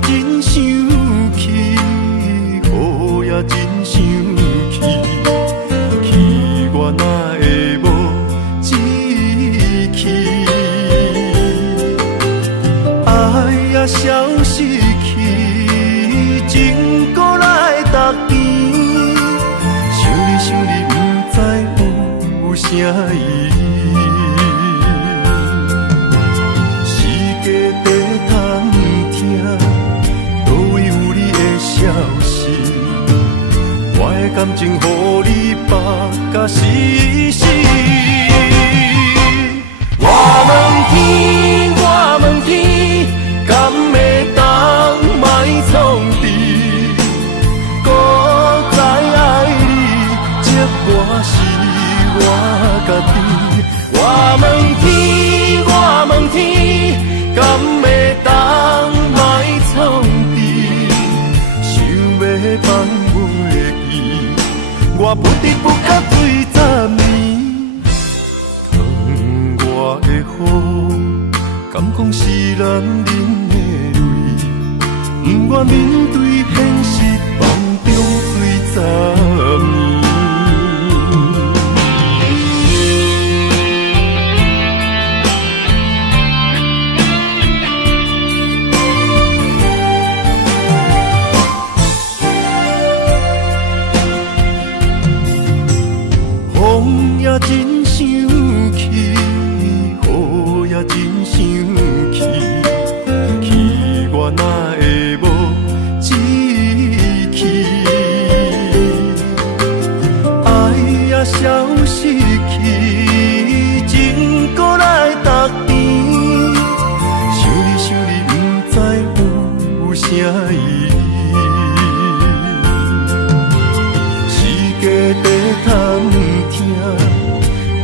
真生气，雨也真生气，气我哪会无志气？爱也消失去，情搁来逐甜，想你想你，不知有啥意义。我的感情，予你绑甲死死。我问天，我问天，敢会当莫创治？搁再爱你，这我是我家己。我问天，我问天，敢会当莫创治？想要放。我不得不甲对10年，窗外的雨，敢讲是男人的泪，不愿面对现实，梦中醉10年。风也真生气，雨也真生气，气我哪会无志气？爱也消失去，情搁来逐甜，想你想你，不知有啥意义？世界在贪。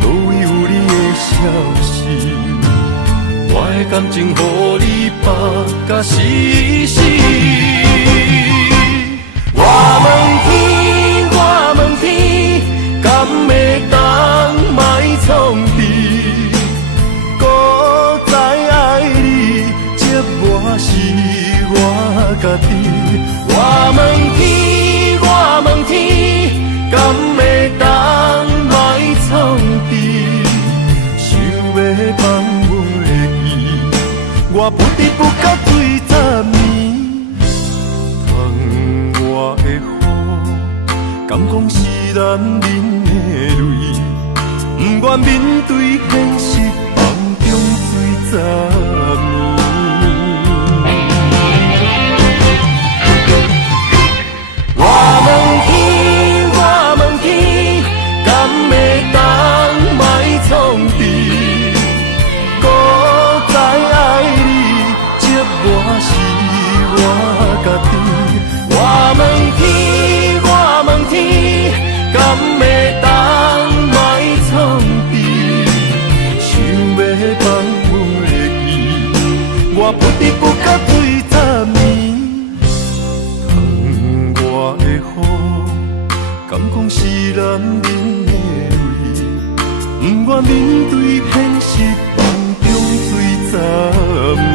都有你的消息，我的感情予你绑甲死死。我问天，我问天，敢会当莫创治？搁再爱你，这我是我家己。我问天，我问天，敢会当？创治，想要放袂记，我不得不甲对10年。窗外的雨，敢讲是男人的泪，不愿面对现实，梦中醉10年。我问天，我问天，敢会当莫创治？搁再爱你，这我是我家己。我问天，我问天，敢会当莫创治？想要放袂记，我不得不甲对10年。窗外的雨，敢讲是男人的泪，不愿面对现实，梦中醉10年。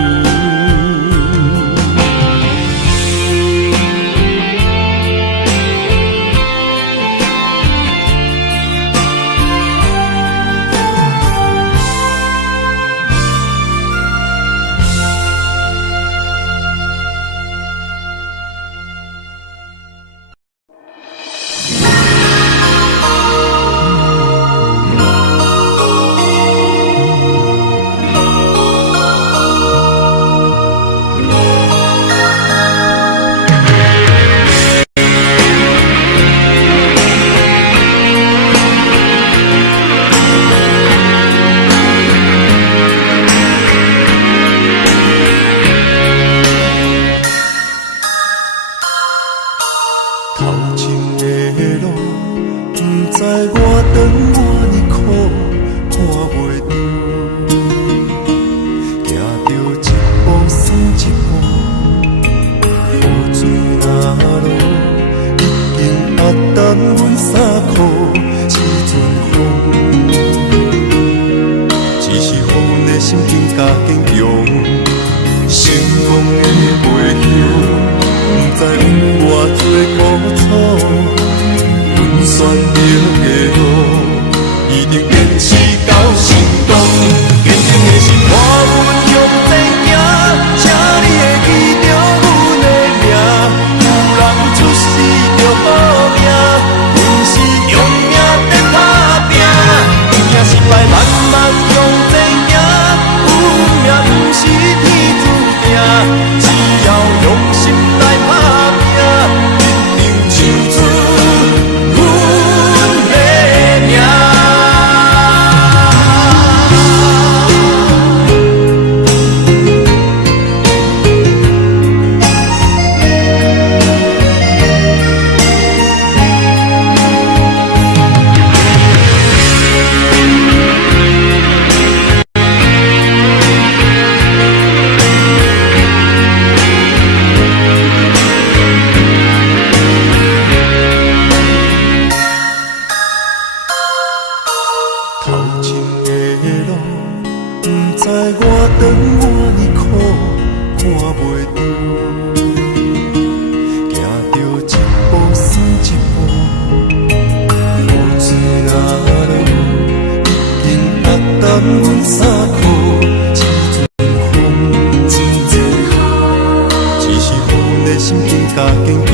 的心更加坚强。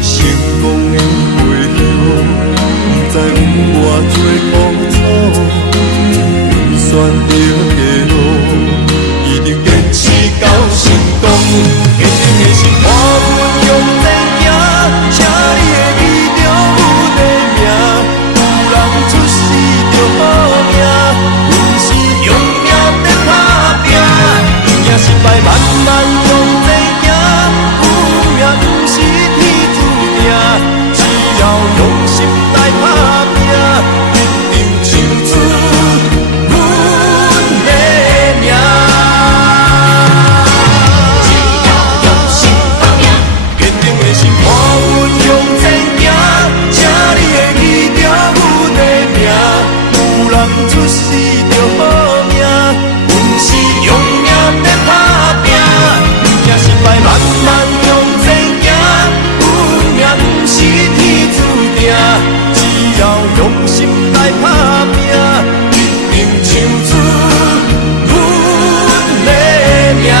成功的回响，不知有偌多苦楚，阮选择的路，一定坚持到成功。坚定的心，我阮用前行，请你会记着阮的名。有人出世着好命，阮是用命在打拼，赢失败慢慢用前行，有命不是天注定，只要用心来打拼，一定唱出阮的名。只要用心打拼，坚定的心伴阮向前行，请你会记着阮的名。有人出世着好命，阮是用命在打拼，赢失败慢慢向前行，有命不是天注定，只要用心来打拼，一定唱出阮的名。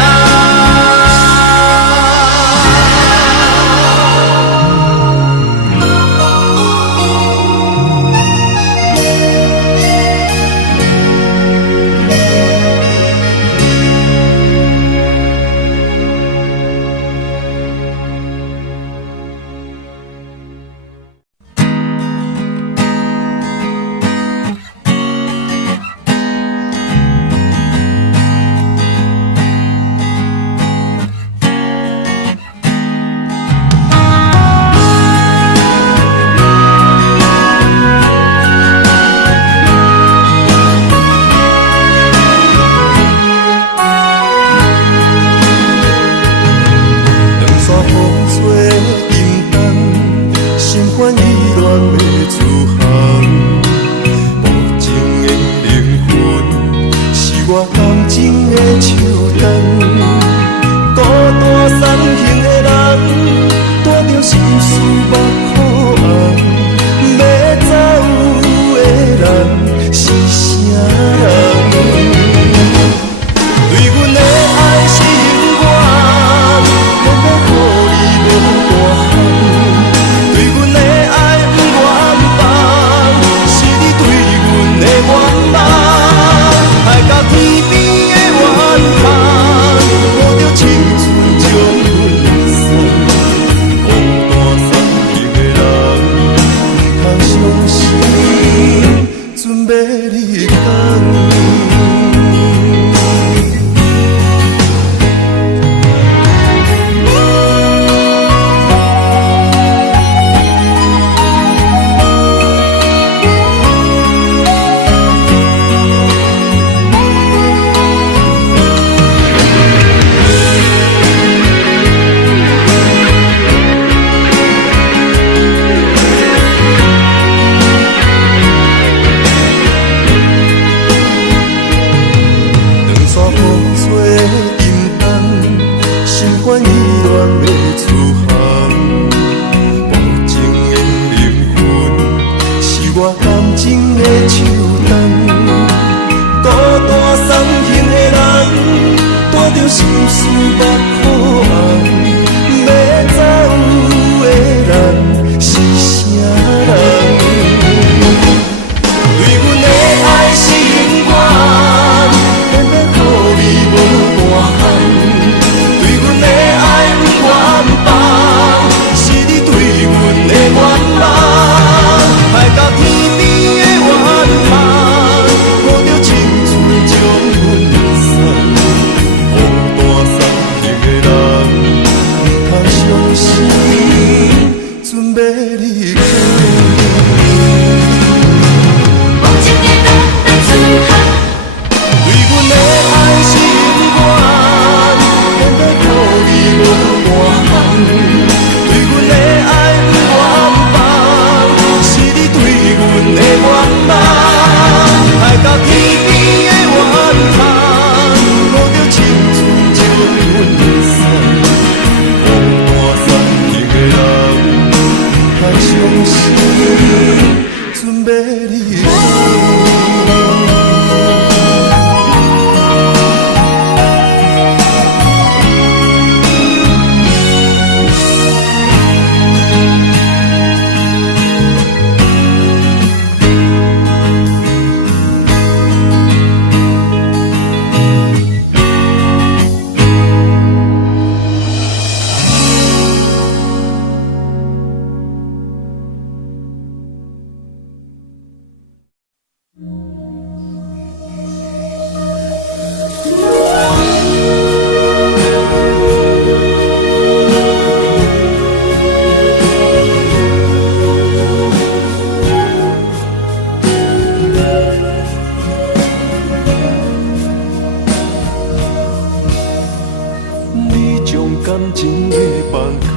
感情的放空，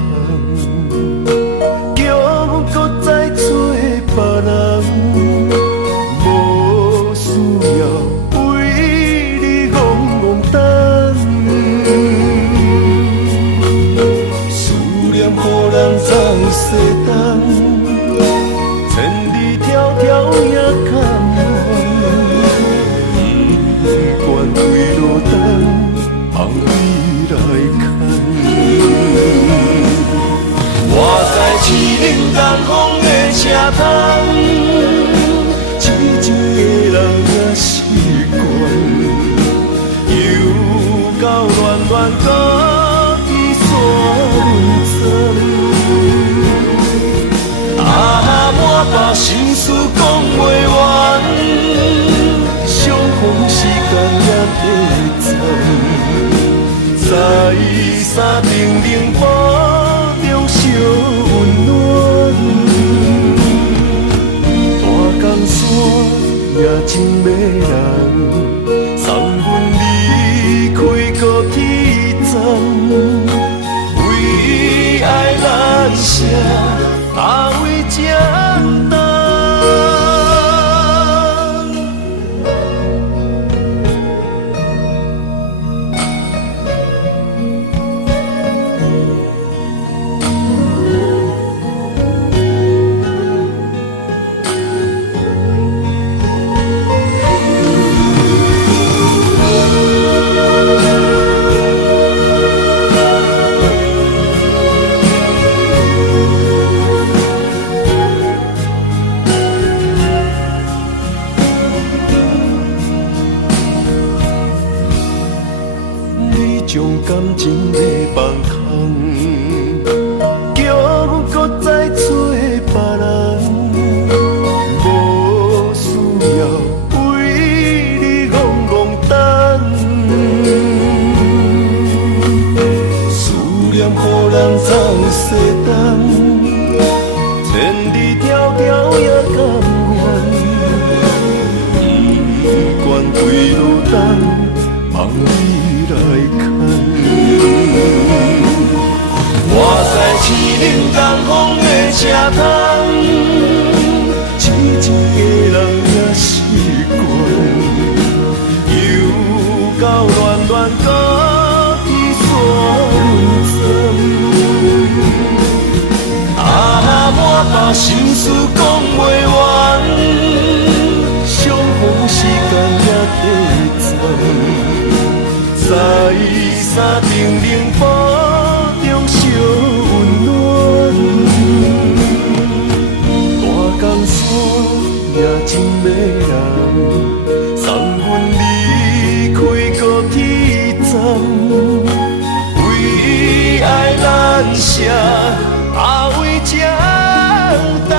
叫阮搁再找别人，无需要为你戆戆等。思念予人总西东，千里迢迢也甘愿，不管归路灯。望你来牵，我在市林东风的车窗，痴情的人也习惯，又到乱乱搁去山针，满腹心事讲袂完，相逢时间也短暂。在山顶顶波中烧温暖，大江山也真迷人，送阮离开高铁站，为爱难舍，为这等。将感情的放空，叫阮搁再找别人，无需要为你戆戆等。思念予人总西东，千里迢迢也甘愿，不管归路灯，望你来牵。我在市林东风的车窗，痴情的人也习惯，又到乱乱搁去山针，满腹心事讲袂完，相逢时间也短暂，在山顶顶波中烧温暖，大江山也真迷人，送阮离开高铁站，为爱难舍，为这等。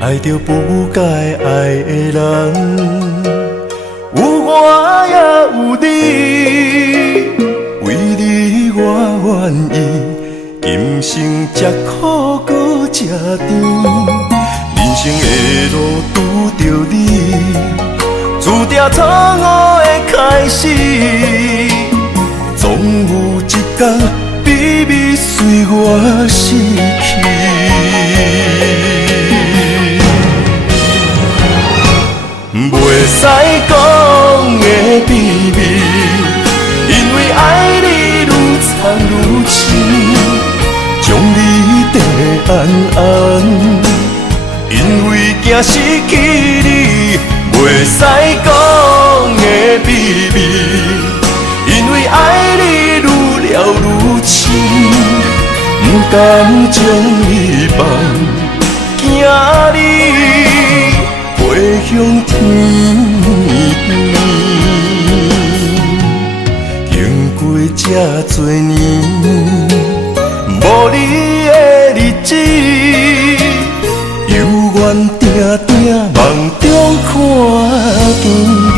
爱着不该爱的人，有我也有你，为你我愿意，今生吃苦搁吃甜，人生的路拄着你，注定错误的开始，总有一天秘密随我逝去。袂使讲的秘密，因为爱你愈藏愈深，将你地安安，因为惊失去你，袂使讲的秘密，因为爱你愈了愈深，不甘将你放，惊你飞向天。经过这多年，无你的日子，犹原定定梦中看见你。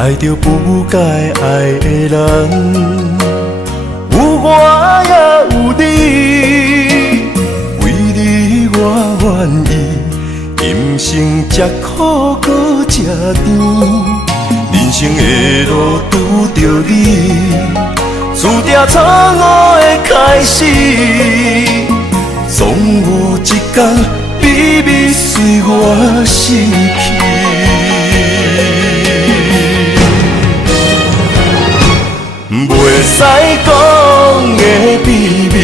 爱着不该爱的人，有我也有你，为你我愿意，今生吃苦搁吃甜，人生的路拄着你，注定错误的开始，总有一天秘密随我逝去。袂使讲的秘密，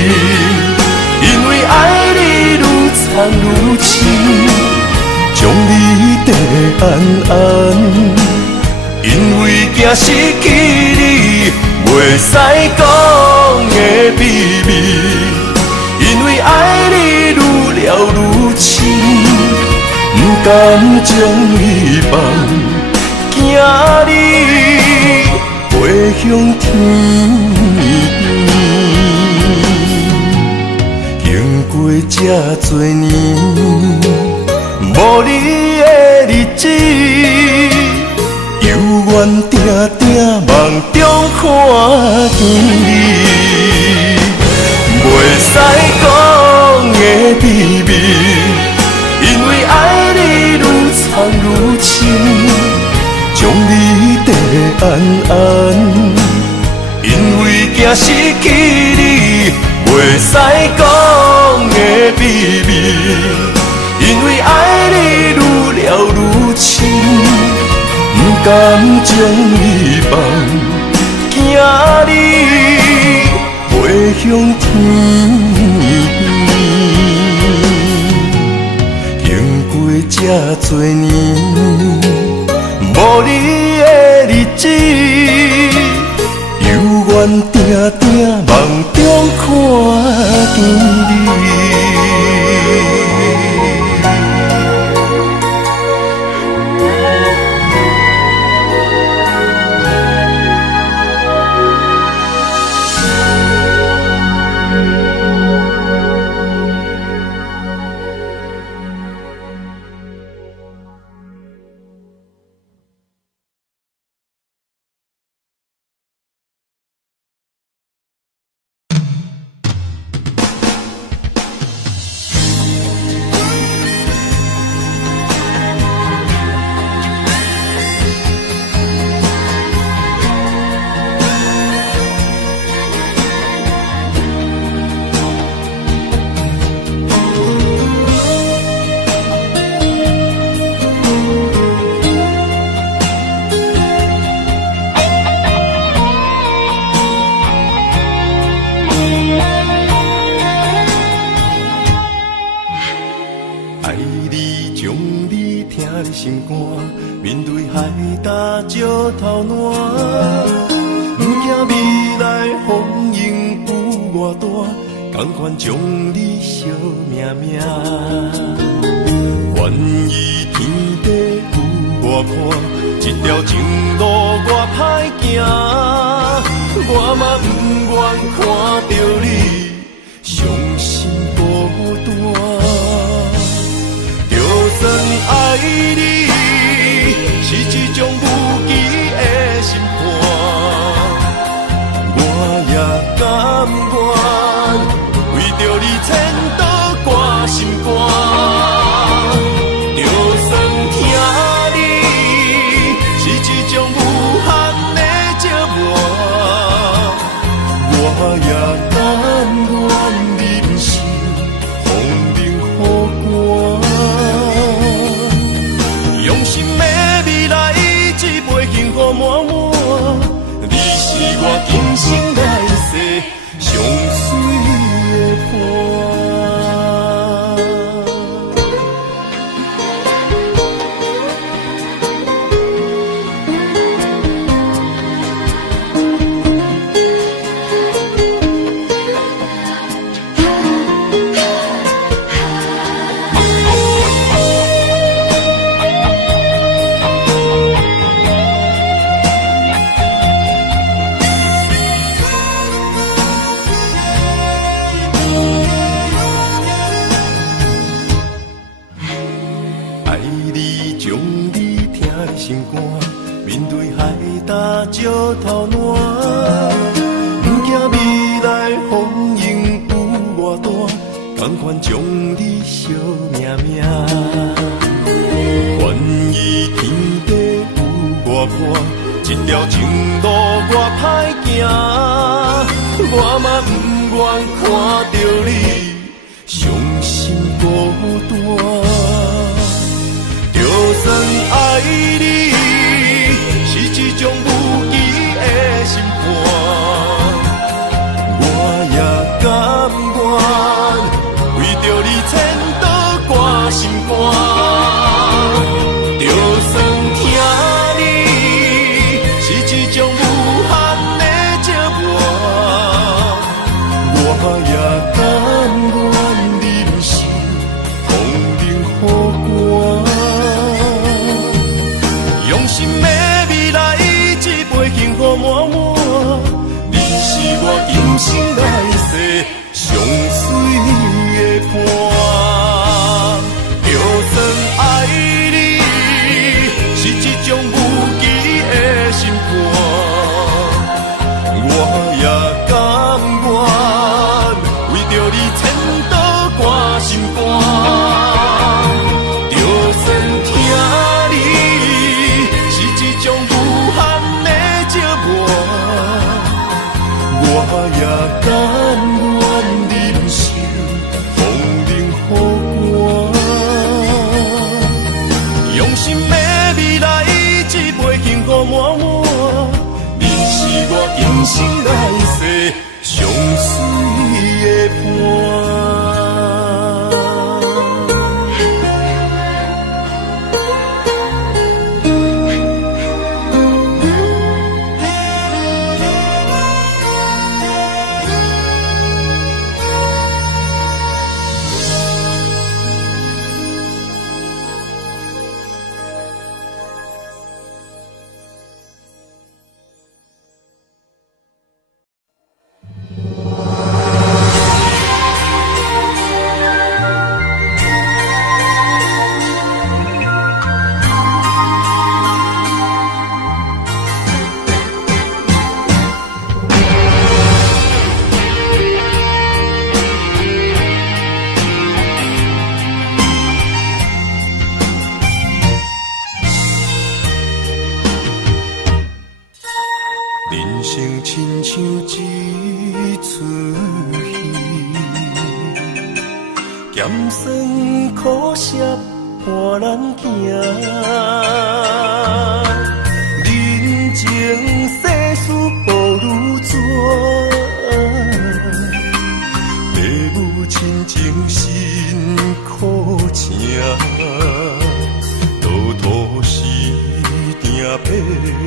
因为爱你愈藏愈深，将你地安安，因为惊失去你，袂使讲的秘密，因为爱你愈了愈深，不甘将你放，惊你飞向天，经过这多年，无你的日子，犹原定定梦中看见你，袂使讲的秘密，因为爱你愈藏愈深。将你地安安，因为惊失去你，袂使讲的秘密，因为爱你愈了愈深，不甘将你放，惊你飞向天。经过这多年。无你的日子，犹原定定梦中看见你。心肝，面对海大石头烂，不惊未来风影有偌大，甘愿将你惜命命。愿意天地有我看，这条情路我歹行，我嘛不愿看到你伤心孤单。就算爱你是一种无期的审判，我今生来世上水的伴。头烂，不惊未来风影有偌大，甘愿将你惜命命。愿意天地有外宽，这条情路我歹行，我嘛不愿看到你伤心孤单。就算爱你，是一种无期的心肝，我也甘愿为着你牵倒挂心肝。就算疼你是一种无限的折磨，我也甘愿忍受风冷雨寒。用心的未来，一杯幸福满满。你是我今生来世上水的伴。就算爱你是一种无期的心肝，我也甘愿为着你牵倒挂心肝。就算疼你是一种无限的折磨，我也甘愿忍受风冷雨寒。用心的未来，一杯幸福满满。你是我今生来世上水的伴。人生亲像一出戏，咸酸苦涩伴咱行。人情世事无如纸，父母亲情辛苦请，路途是定八分命。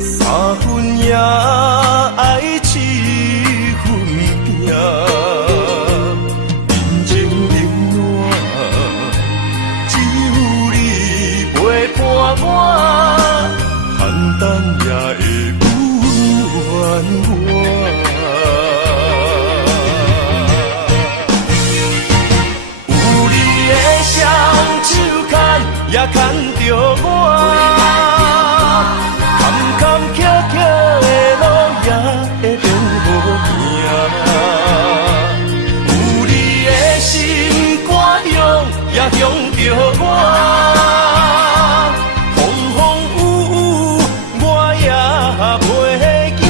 三分也爱七分拼，人情冷暖，只有你陪伴我，简单也会温暖。有你的双手牵，也牵着我。坎坷坷的路也会变好行，有你的心肝向也向着我，风风雨雨我也袂惊。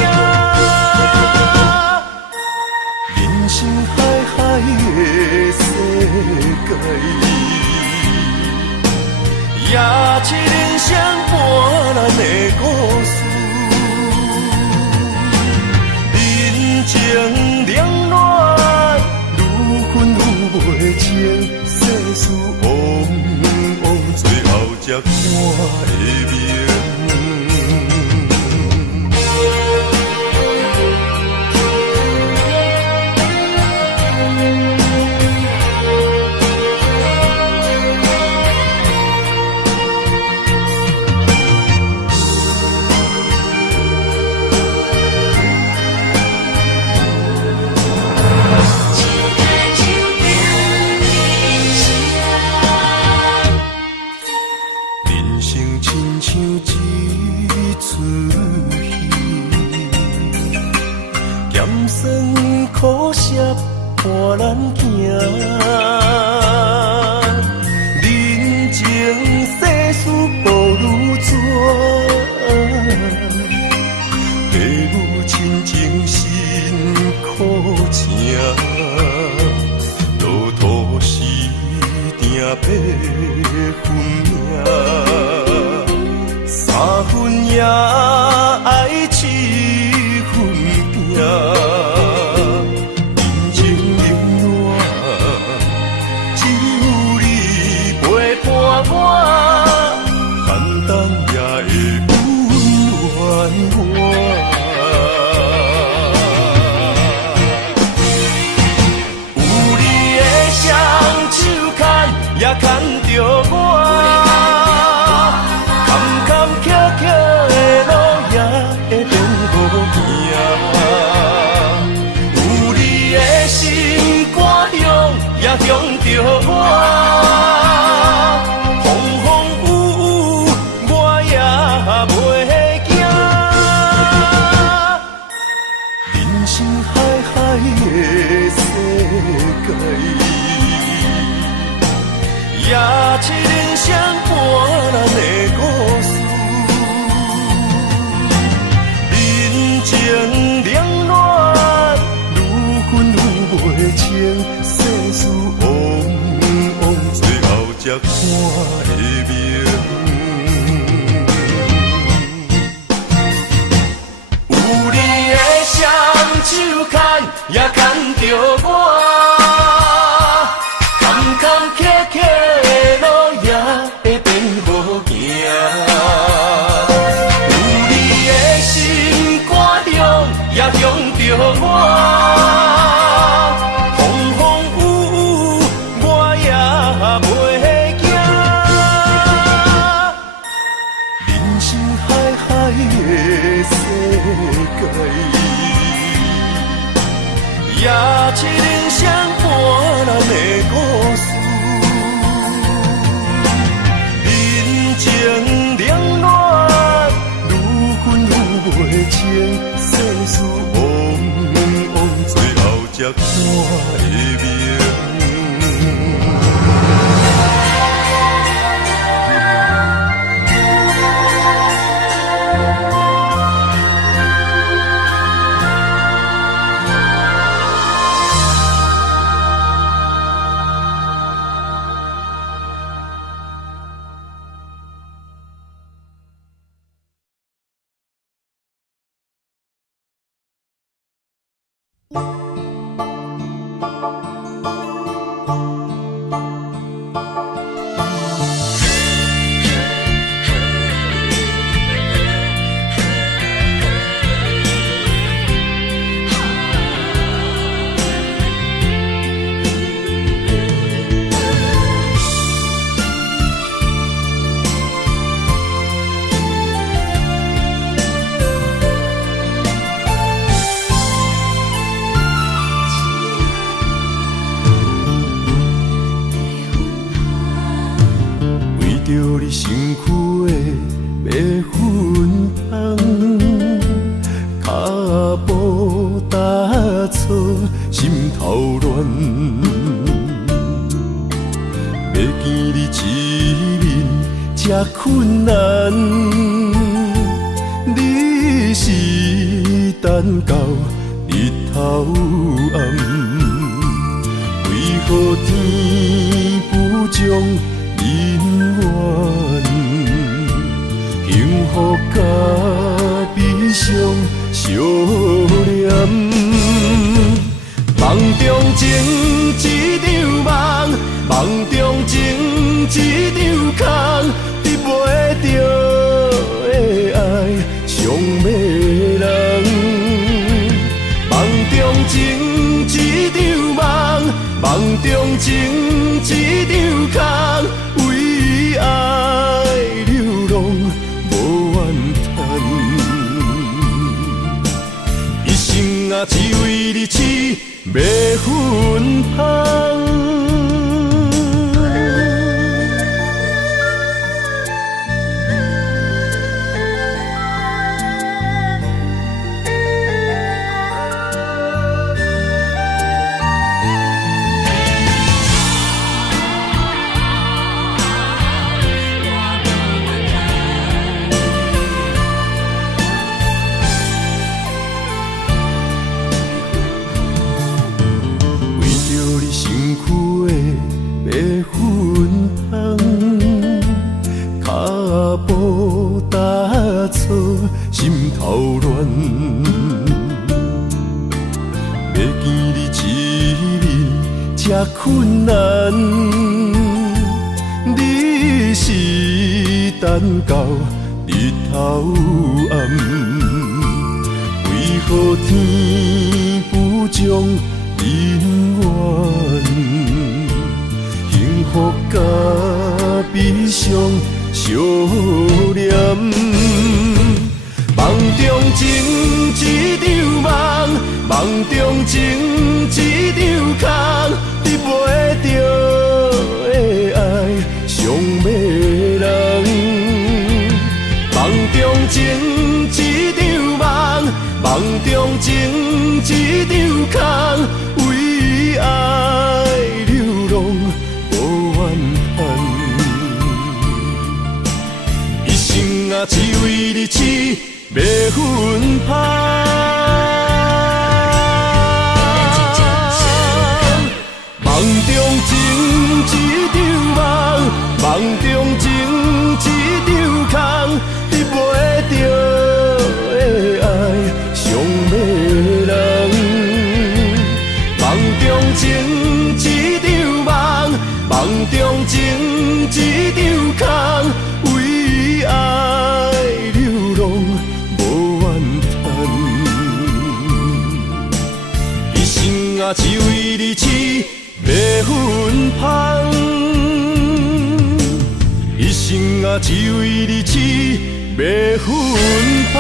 人生海海的世界，也是人生伴咱的故事。事往往最后才看会明。苦涩伴咱行，人情世事无如纸，父母亲情辛苦情，路途时定配分命，三分也爱七分拼。也牵着我，坎坎坷坷的路也会变好行。有你的心肝乡也向着我，风风雨雨我也袂惊。人生海海的世界。也是人生伴咱的故事，人情冷暖，愈分愈袂清，世事往往最后才看会明。有你的双手牵，也牵着我，坎坎坷坷。也向着我，风风雨雨我也袂惊。人生海海的世界，也是人生伴咱的故事。人情冷暖，愈分愈袂清。世事往往最后才看会明。困难，你是等到日头暗，为何天不将人怨？幸福甲悲伤相连，梦中情一场梦，梦中情情一场空，得袂着的爱上迷人。梦中情一场梦，梦中情一场空，为爱流浪无怨叹。一生啊，只为你痴，袂分芳。心头乱，要见你一面这困难，你是等到日头暗，为何天不将人怨？幸福甲悲伤相连。梦中情一场梦，梦中情一场空，得袂着的爱上迷人。梦中情一场梦，梦中情一场空，为爱流浪无怨叹。一生啊，只为你痴，袂分芳。梦中情一场梦，梦中情一场空，得袂着的爱上迷人。梦中情一场梦，梦中情一场空，为爱流浪无怨叹。一生啊，只为你痴，袂分芳。一生啊，只为你痴，袂分芳。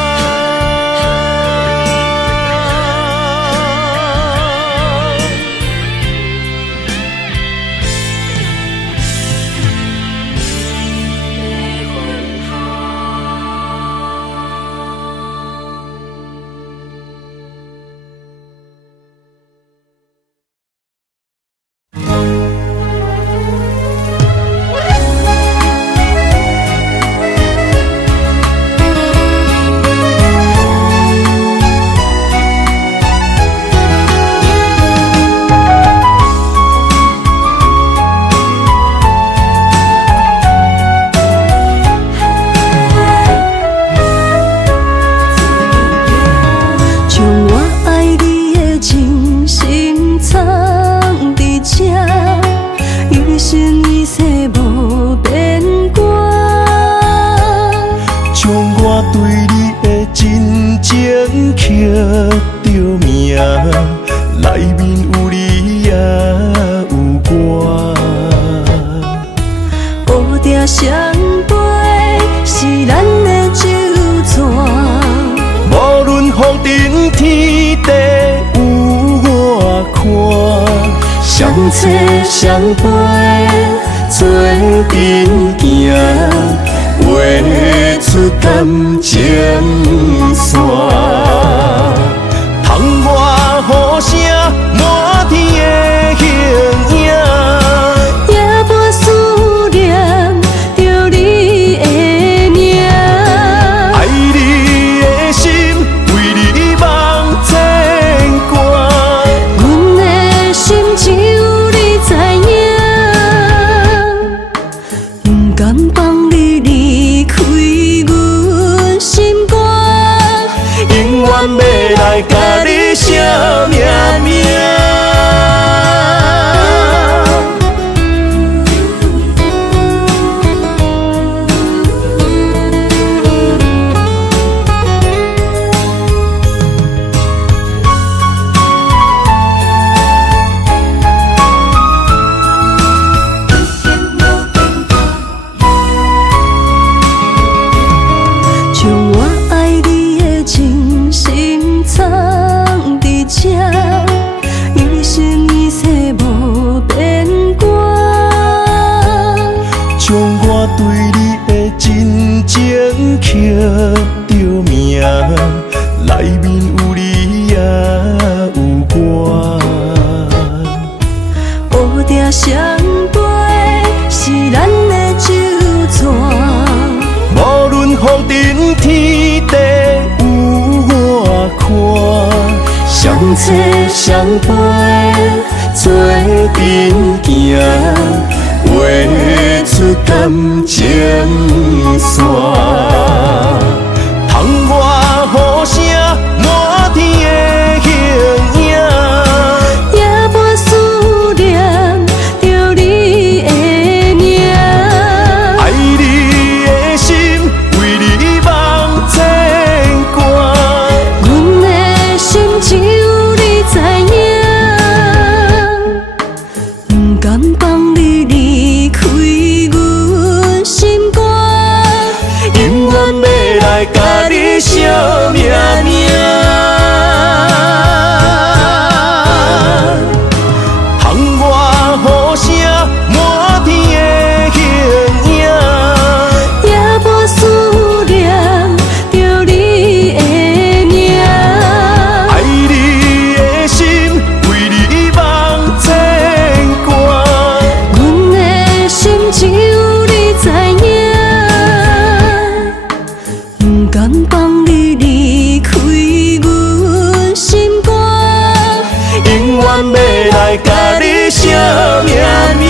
相切相陪，做阵行，画出感情线。窗外雨声，满天的形影，夜半思念着你的名。爱你的心，为你梦牵挂。阮的心只有你知影，不甘放你离开阮心肝。着名，内面有你也有我。乌蝶双飞是咱的酒泉，无论风尘天地有我看，相扯相陪做阵行，画出感情线。窗外雨声满天的形影，也无思念着你的名。爱你的心为你梦牵挂，阮的心只有你知影，不甘放你离开阮心肝，永远要来甲你相命命。窗外雨声满天的形影，也无思念着你的名。爱你的心为你梦牵挂，阮的心只有你知影，不甘放你离开阮心肝，永远要来甲你相命命。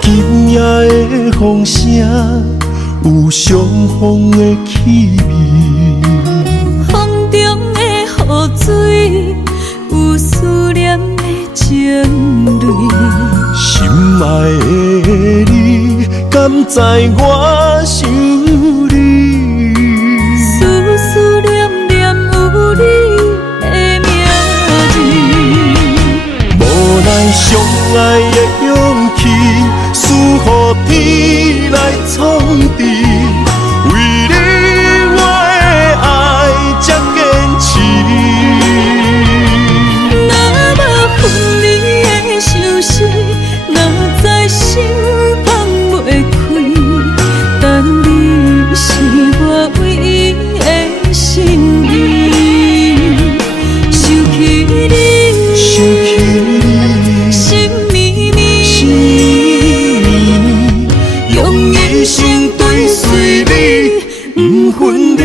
今夜的风声有相逢的气味，风中的雨水有思念的情泪，心爱的你，敢知我想你？思念念有你的名字，无奈相爱的勇气，输予天来创治。为你我的爱才坚持。若无分离的相思，哪知心放袂开。但你是我唯一的心意，想起你，心绵绵，用一生追随你，不分离。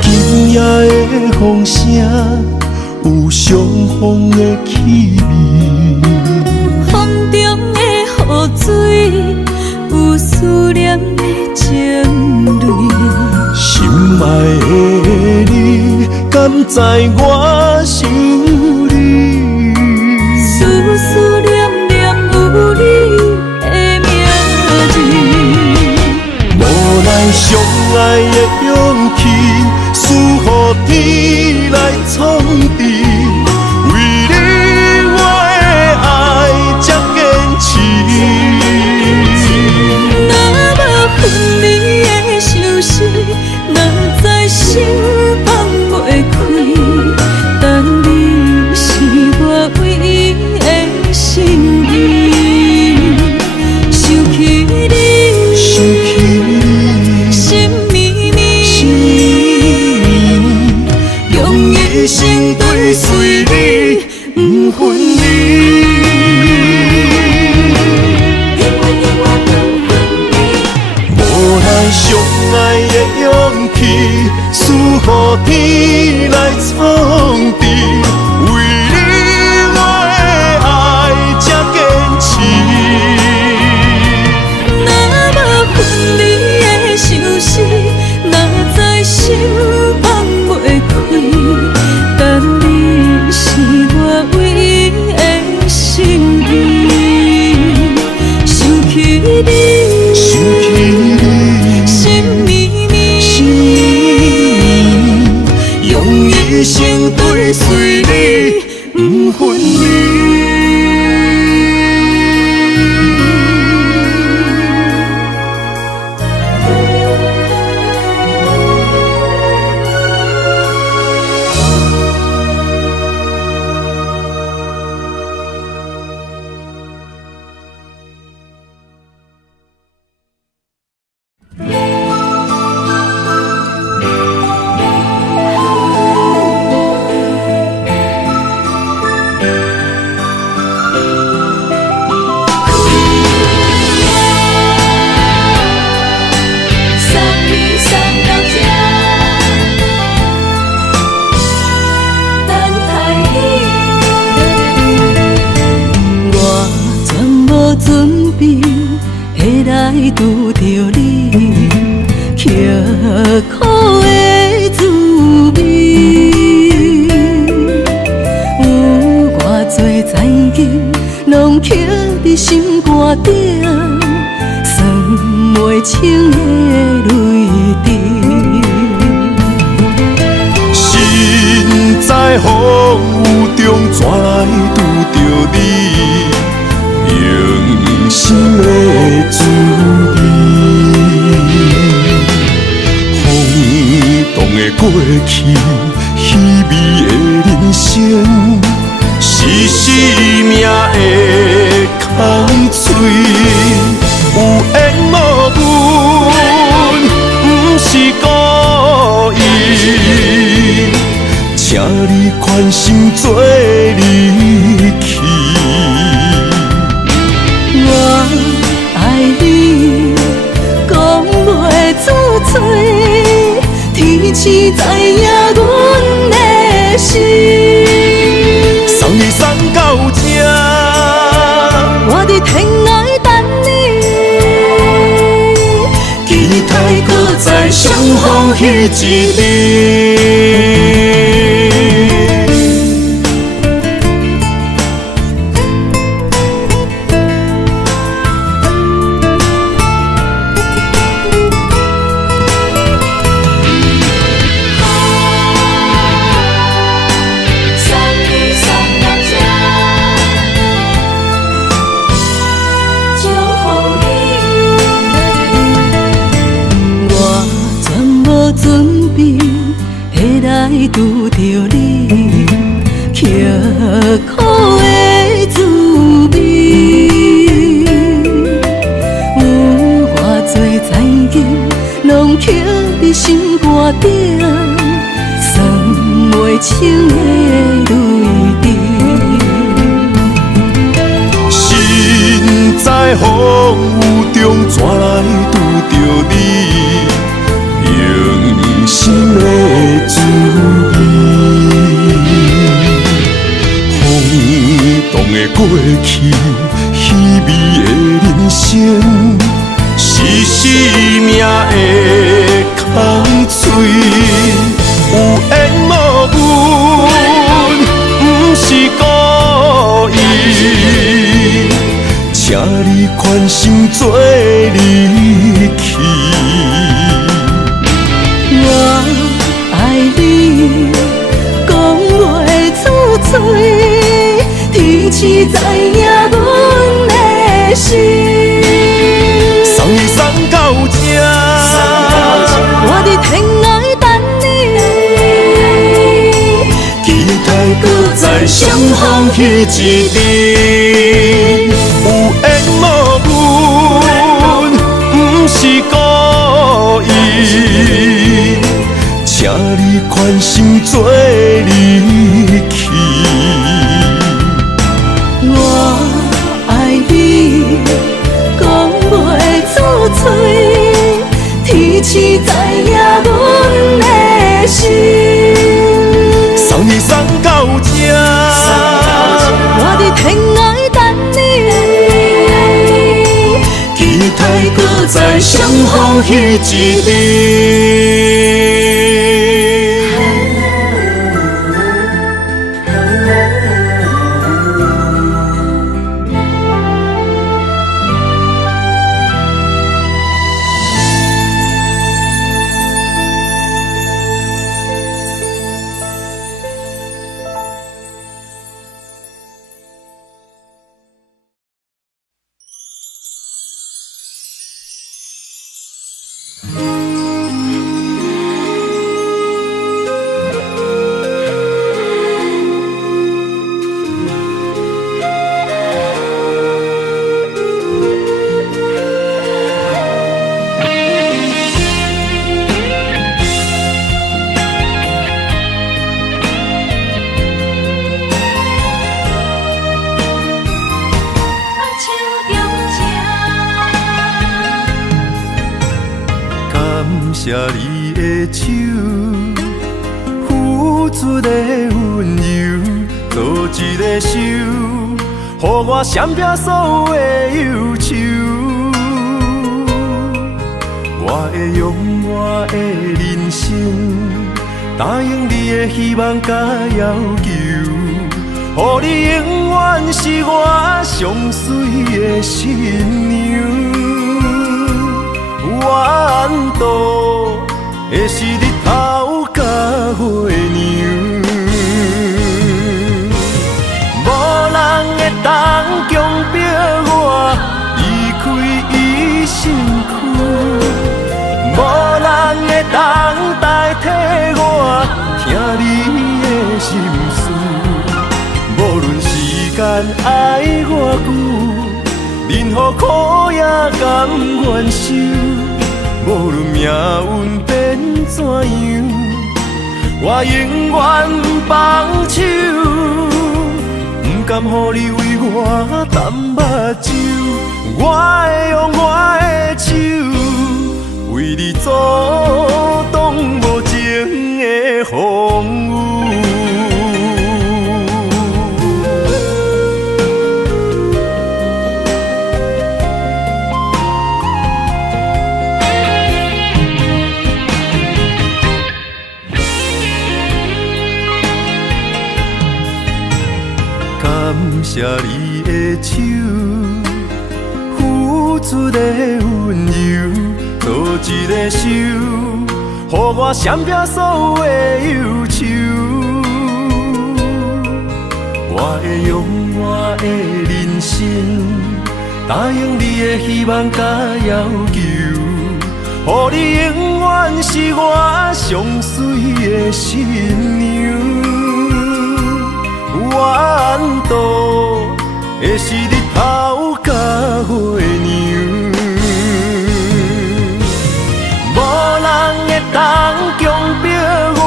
今夜的风声有相逢的气味，风中的雨水有思念的情泪，心爱的你，敢知我想你？思念念有你的名字，无奈相爱的勇气，输予天来创治。为你我的爱才坚持。若无分离的相思，哪知心放袂开。但你是你。无咱相爱的勇气，赐予天来创治。为你我的爱才坚持。若无分离的相思，若在心放袂开，但你是我唯一的心意。想起你，想起你，心绵绵，心绵绵，用一生追随你，不分离。拄着你，刻苦的滋味，有偌多残景，拢刻伫心肝顶，算袂清的泪滴。心在风雨中，怎来拄着你？用心的滋味，轰动的过去，稀微的人生，是生命的空嘴，有缘无分，不是故意，请你宽心做离去。我爱你，讲袂出嘴，天赐知影阮的心。送你送到这，我伫天涯等你，期待搁再相逢彼一日。拄着你，刻苦的滋味，有偌多残景，拢刻伫心肝顶，算袂清的泪滴。心在风雨中，怎来拄着你？用心的滋味，轰动的过去，稀微的人生，是生命的空嘴，有缘无分，不是故意，请你宽心做离去。我爱你，讲袂出嘴，天赐知影阮的心。送你送到这，我伫天涯等你，期待搁再相逢彼一日。有缘无分，不是故意，请你宽心做离去。无再相逢彼一日。谢你的手，付出的温柔，做一个手，予我闪避所有的忧愁。我会用我的人生，答应你的希望甲要求，予你永远是我上水的新娘。缘途会是日头甲月亮，无人会当强迫我离开伊身躯，无人会当代替我听你的心事。无论时间爱我久，任何苦也甘愿受。无论命运变怎样，我永远放手，不甘予你为我淡目睭。我会用我的手，为你阻挡无情的风雨。谢你的手，付出的温柔，做一个手，予我闪避所有的忧愁。我会用我的人生，答应你的希望甲要求，予你永远是我上水的新娘。缘途会是日头甲月亮，无人会当强迫我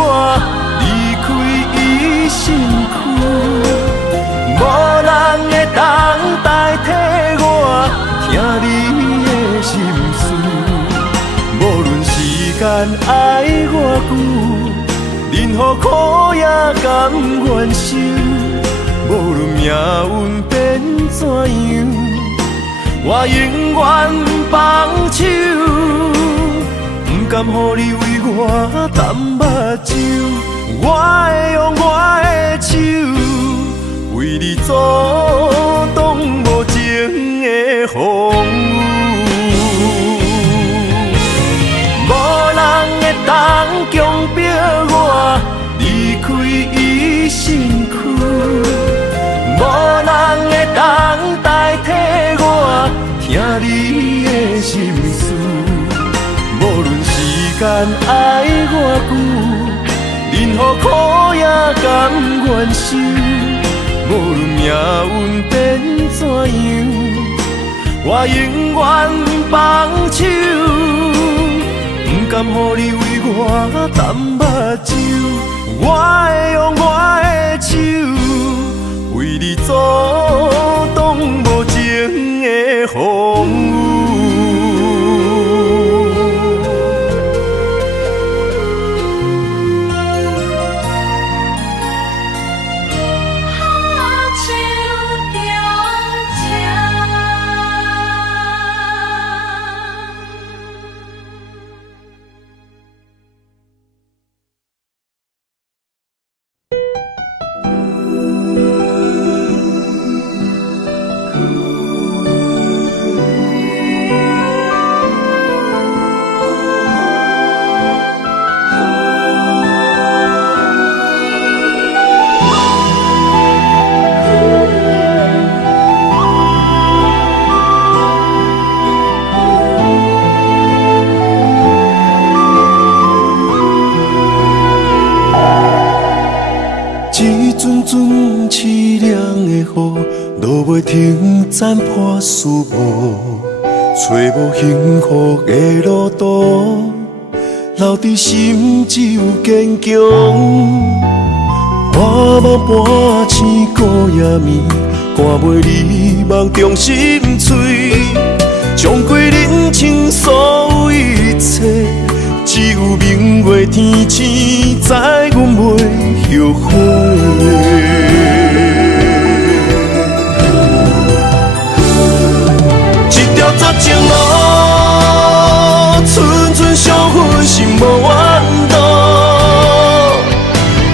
离开伊身躯，无人会当代替我听你的心事。无论时间爱我久，任何苦也甘愿受。无论命运变怎样，我永远放手，不甘予你为我淡目睭。我会用我的手，为你阻挡无情的风雨。无人会当强迫我离开伊身躯。无人会当代替我听你的心事。无论时间爱我久，任何苦也甘愿受。无论命运变怎样，我永远放手，不甘予你为我淡目睭。我会用我的手，为你阻挡无情的风雨。凄凉的雨，落袂停，斩破思无，找无幸福的路途，留伫心只有坚强。我梦半醒孤夜眠，赶袂离梦中心碎，将归人生所有一切，只有明月天星知阮袂后悔。一条绝情路，寸寸伤痕心无怨妒。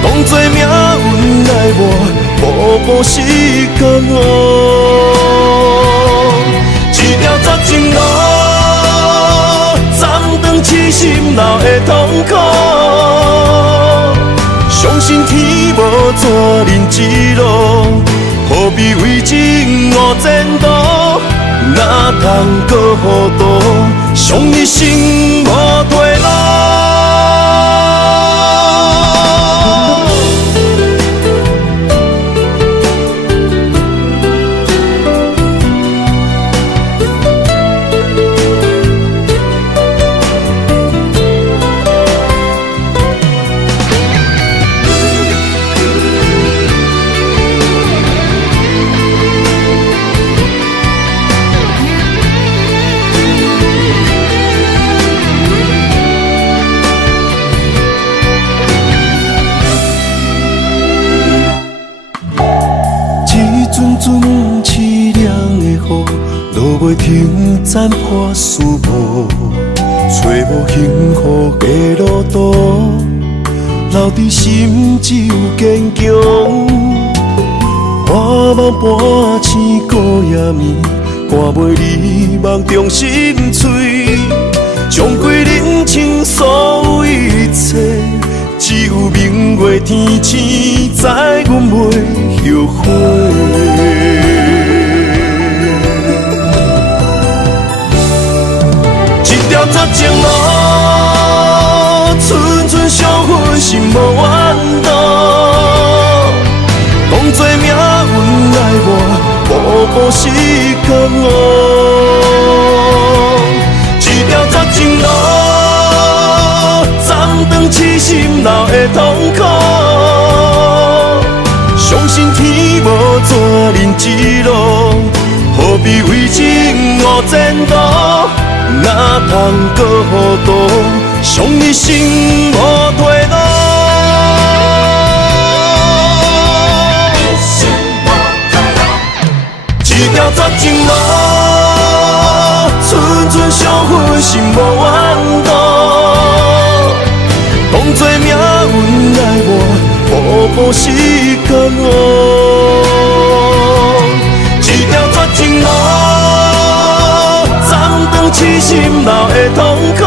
当作命运来磨，步步是感悟。一条绝情路，斩断痴心闹的痛苦。相信天无绝人之路，何必为情误前途？哪通搁糊涂，伤一生无退路。阵凄凉的雨，落袂停，斩破思无，找无幸福的路途，留伫心只有坚强。我梦半醒孤夜眠，赶袂离梦中心碎，将归人生所有一切，只有明月天星知阮袂后悔。一条绝情路，寸寸伤痕心无怨妒。当作命运来磨，步步是感悟。一条绝情路，斩断痴心闹的痛苦。相信天无绝人之路，何必为情误前途？哪通搁糊涂，伤一生无退路。一条绝情路，寸寸伤痕心无怨妒。当作命运来磨，步步是感悟。一条绝情路，斩断痴心闹的痛苦。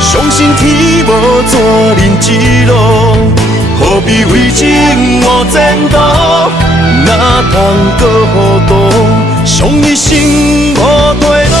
相信天无绝人之路，何必为情误前途？哪通搁糊涂，伤一生无退路。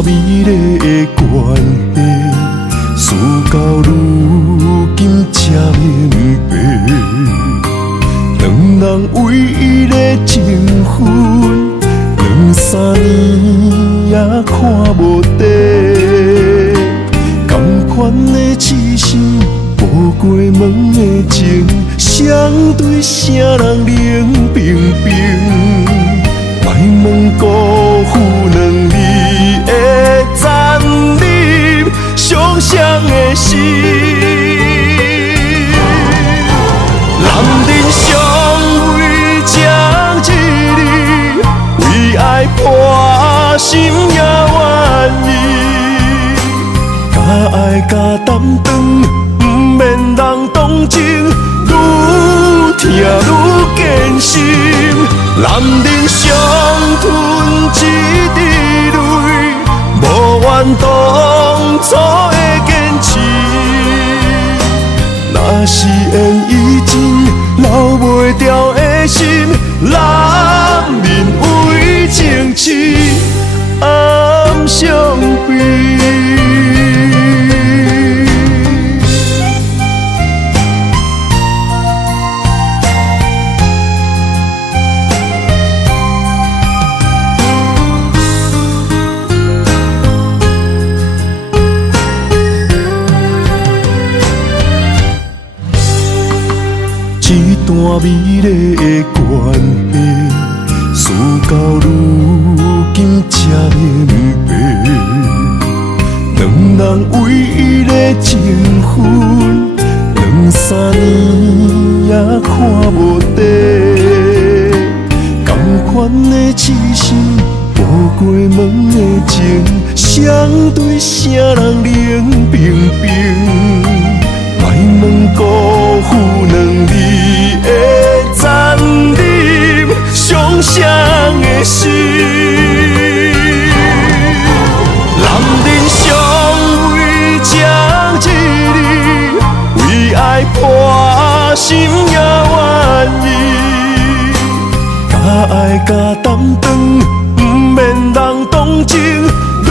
美丽的关系，事到如今才明白，两人唯一的情分，两生3年也看无底，甘款的痴心，步过门的情，相对啥人冷冰冰，莫问辜负两字的残忍，伤谁的心？男人尚为将一日，为爱破心也愿意，甲爱甲担当，不免人同情，愈疼愈艰辛。男人伤吞一滴泪，无怨当初的坚持。若是缘已尽，留袂住的心，男人为情痴暗伤悲。一段美丽的关系，事到如今才明白，两人唯一的情分，2、3年也看无底，甘款的痴心，步过门的情，相对啥人冷冰冰。莫问辜负两字的残忍，伤谁的心？男人尚为将一日，为爱破心也愿意，甲爱甲担当，不免人同情，愈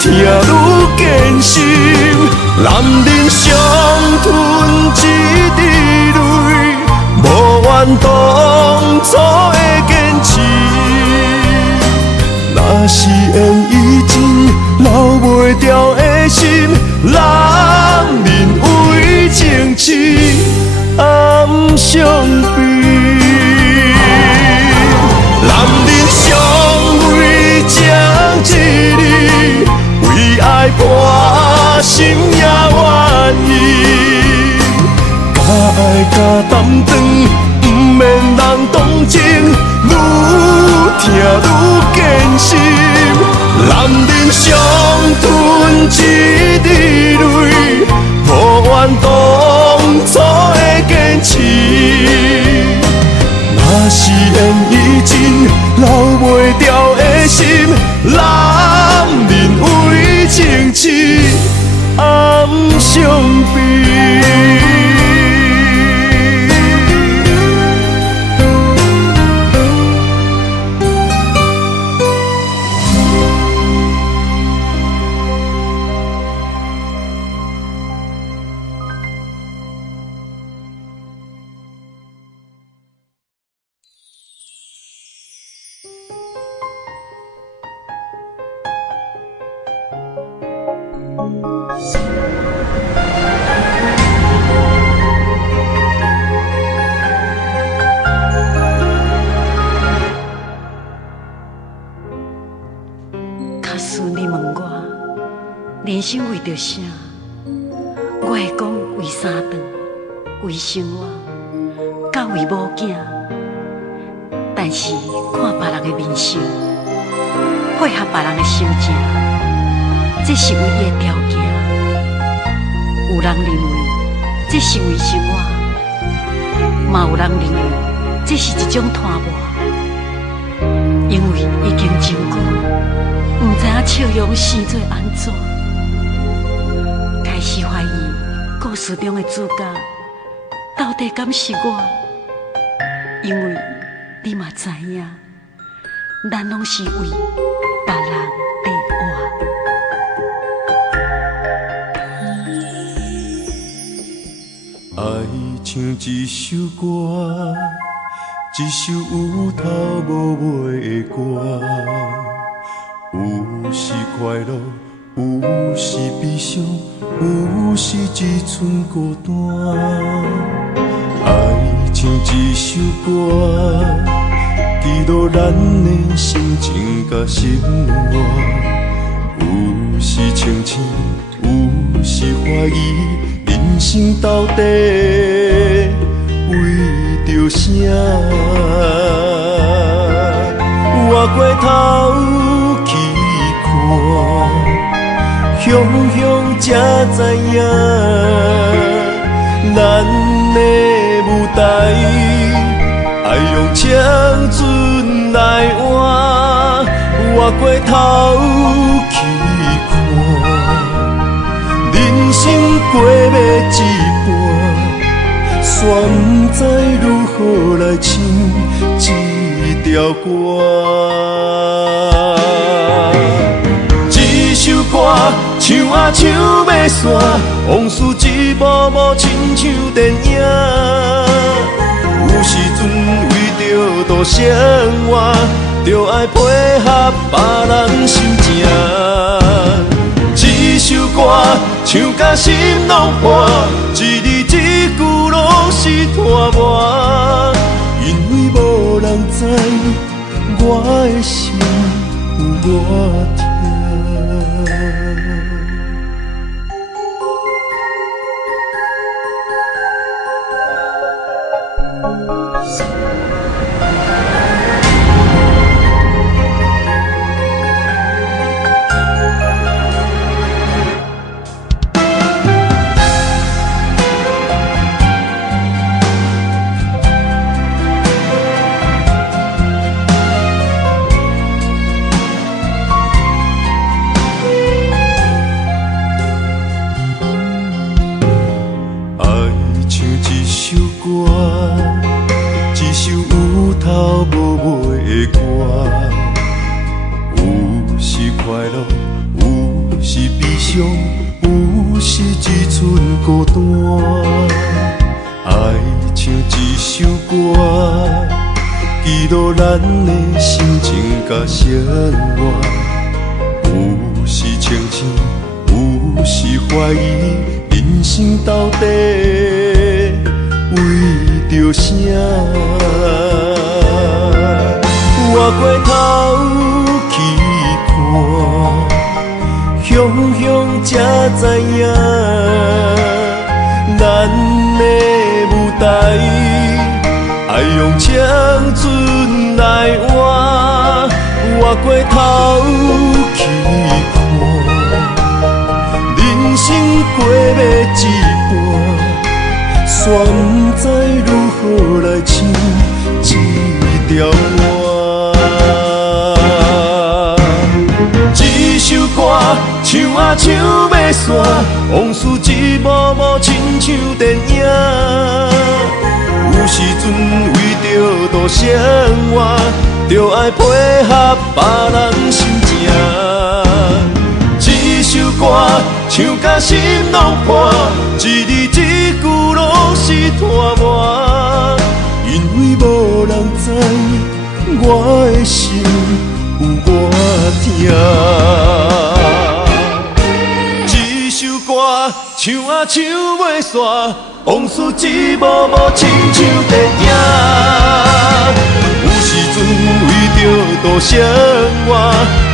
疼愈艰辛。男人伤吞一滴泪，无怨当初的坚持。若是缘已尽，留袂住的心，男人为情痴暗伤悲。男人尚为将一日，为爱破心也愿意，甲爱甲担当，不免人同情，愈疼愈艰辛。男人伤吞一滴泪，无怨当初的坚持。若是缘已尽，留袂住的心，男人为情痴暗伤悲。假使你问我，人生为着啥？我会讲为三顿，为生活，甲为某囝。但是看别人的面相，配合别人的心情，这是唯一的条件。有人认为这是为生活，嘛有人认为这是一种拖磨，因为已经真久，不知影笑容生做安怎，开始怀疑故事中的主角到底敢是我，因为你嘛知影，咱拢是为别人在活。爱像一首歌，一首有头无尾的歌，有时快乐，有时悲伤，有时只剩孤单。爱像一首歌，记录咱的心情甲生活，有时清醒，有时怀疑，人生到底为着啥？我过头去看，雄雄才知影，咱的舞台爱用青春来换。我过头去看，人生过要一半，煞不知如何来唱这条歌。一首歌唱啊唱要散，往事一幕幕亲像电影。有时阵为着度生活，就爱配合别人心情。一首歌唱甲心拢破，一字一句拢是拖磨。因为无人知我的心有偌痛。一首有头无尾的歌，有时快乐，有时悲伤，有时只剩孤单。爱像一首歌，记录咱的心情甲生活，有时清醒，有时怀疑，人生到底为着啥？我过头去看，雄雄才知影，咱的舞台爱用青春来换。我过头去看，人生过要一半，煞不知如何来唱这条歌。一首歌唱啊唱要散，往事一幕幕亲像电影。有时阵为着度生活，就爱配合别人心情。一首歌唱甲心拢破，一字一句拢是拖磨。因为无人知我的心有偌痛。一首歌唱啊唱袂煞，往事一幕幕亲像电影。有时阵为着度生活，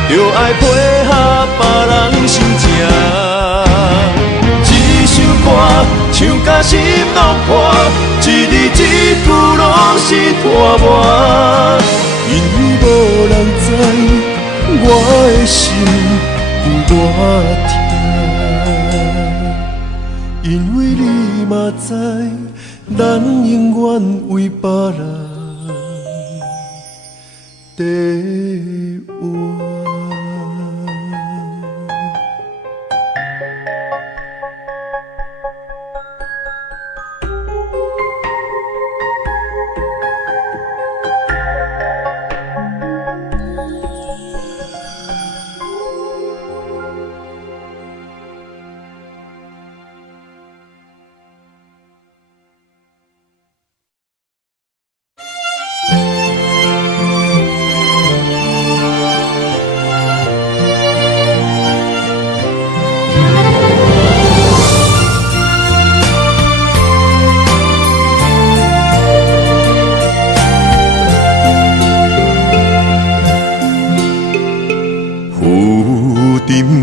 就爱配合别人心情。一首歌唱甲心拢破，一字一句拢是拖磨。因为无人知我的心有偌痛，因为你嘛知，咱永远为别人在活。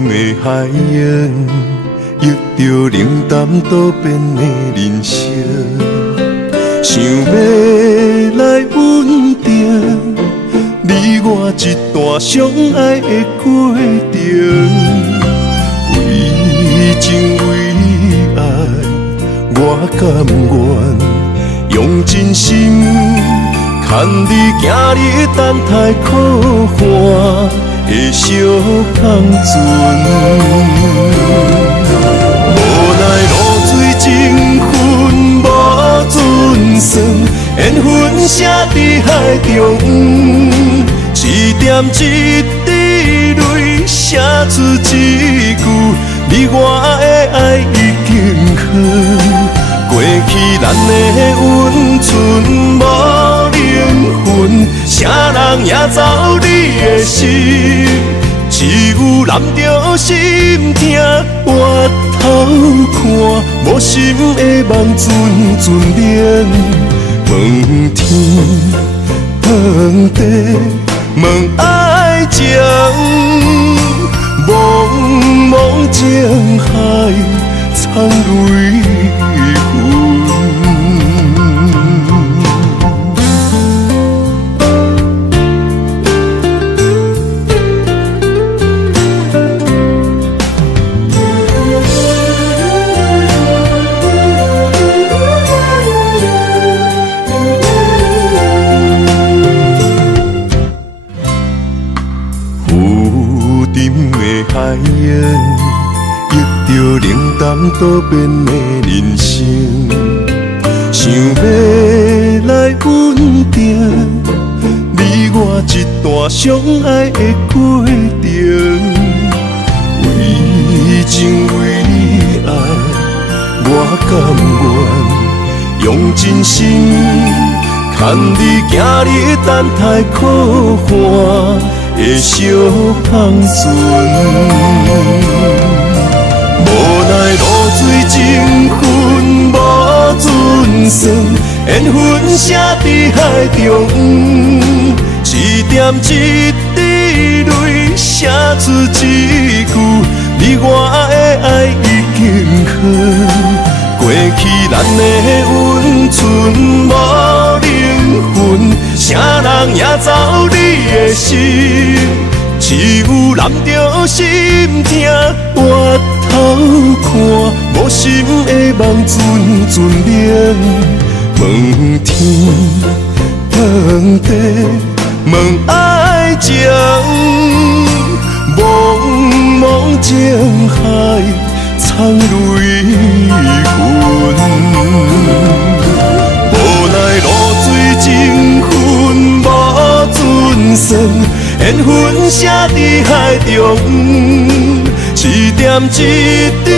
的海洋，遇着冷淡多变的人生，想要来稳定，你我一段相爱的过程，为情为爱，我甘愿用真心，牵你行你等待苦寒的小香船。无奈露水情分无准算，缘分写伫海中，一点一滴泪写出一句，你我的爱已经远。过去咱的温存无灵魂，啥人也走你的心，只有揽着心痛回头看，无心的梦阵阵冷。问天问地问爱情，茫茫情海藏泪痕。海洋，遇着冷淡多变的人生，想要来稳定，你我一段相爱的过程，为情为爱，我甘愿用真心，牵你行你等待苦寒的小香船。无奈露水情分无准算，缘分写伫海中，一点一滴泪写出一句，你我的爱已经远。过去咱的温存无灵魂，啥人也走你的心，只有揽着心痛回头看，无心的梦阵阵冷。问天问地问爱情，茫茫情海藏泪痕。无奈露水情分无准算，缘分写伫海中，一点一滴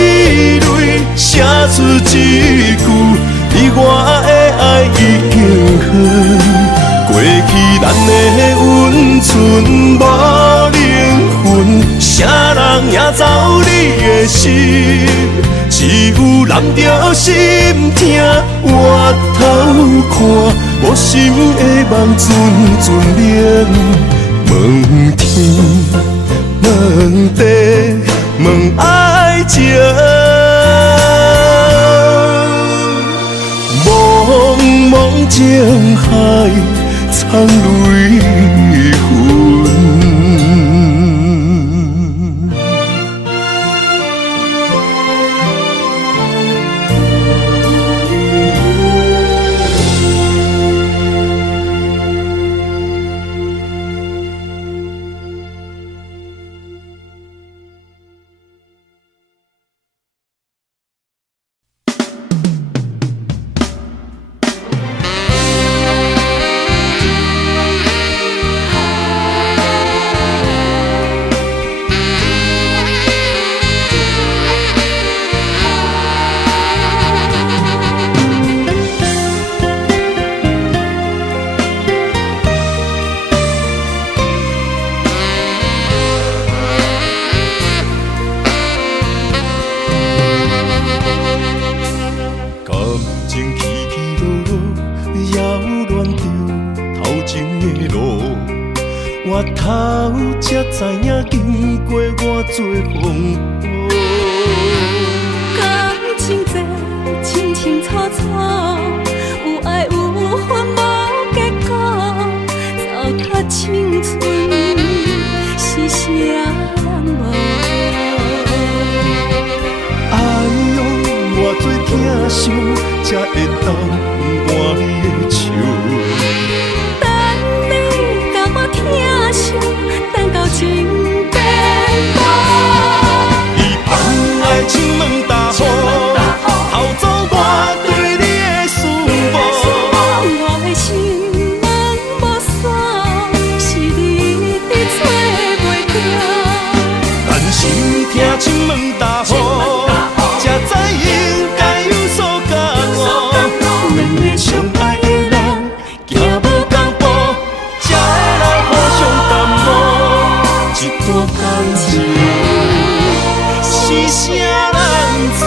泪写出一句，你我的爱已经远。过去咱的温存无灵魂，啥人也走你的心，只有揽着心痛回头看，无心的梦阵阵冷。问天问地问爱情，茫茫情海藏泪痕。做风波。感情这清清楚楚，有爱有恨无结果，糟蹋青春是啥人无？哎呦，偌多疼伤，才会当换你的手。等你甲我疼惜，等到情变无。伊放爱亲门大雨，偷走我对你的思慕。我的心门无锁，是你伫找袂到。但是听亲门大雨，才知应该有所感悟。两个相爱的人，行无共步，才会来互相淡薄。一段感情是啥人错？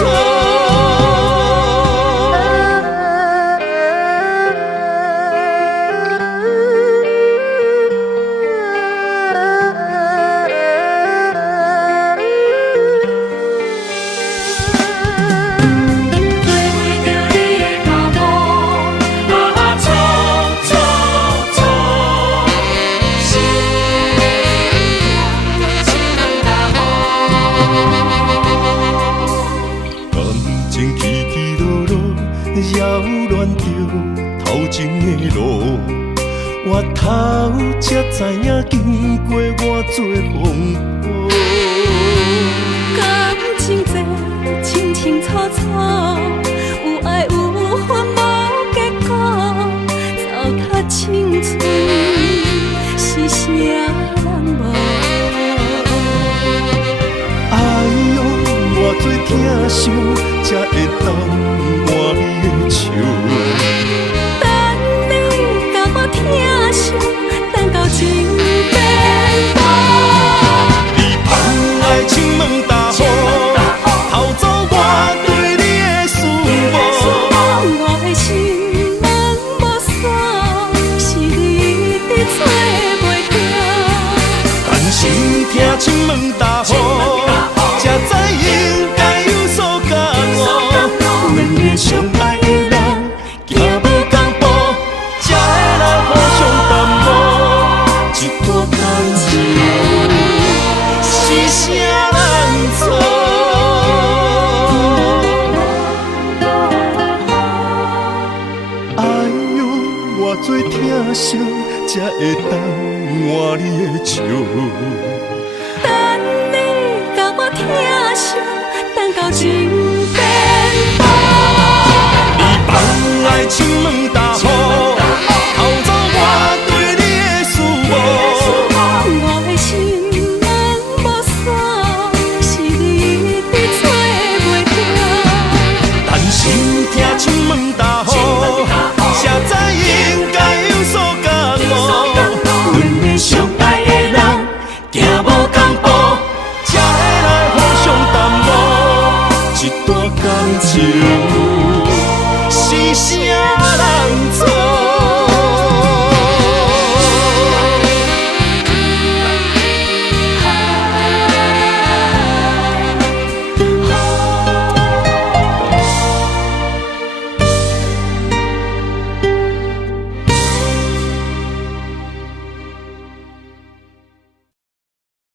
感情起起落落，扰乱着头前的路。我头才知影，经过我做风波。感情这清清楚楚，有爱有恨无结果，糟蹋青春是啥人无？哎呦，偌多疼伤，才会当换你的手。等你甲我疼惜，等到情变无。你放爱亲门大雨，偷走我对你的思慕。我的心门无锁，是你伫找袂到。但是听亲门大雨，才知应该有所感悟。两个相爱的人，行无共步，才会来互相淡薄。一段感情是啥人错？哎呦，偌多疼伤，才会当换你的手。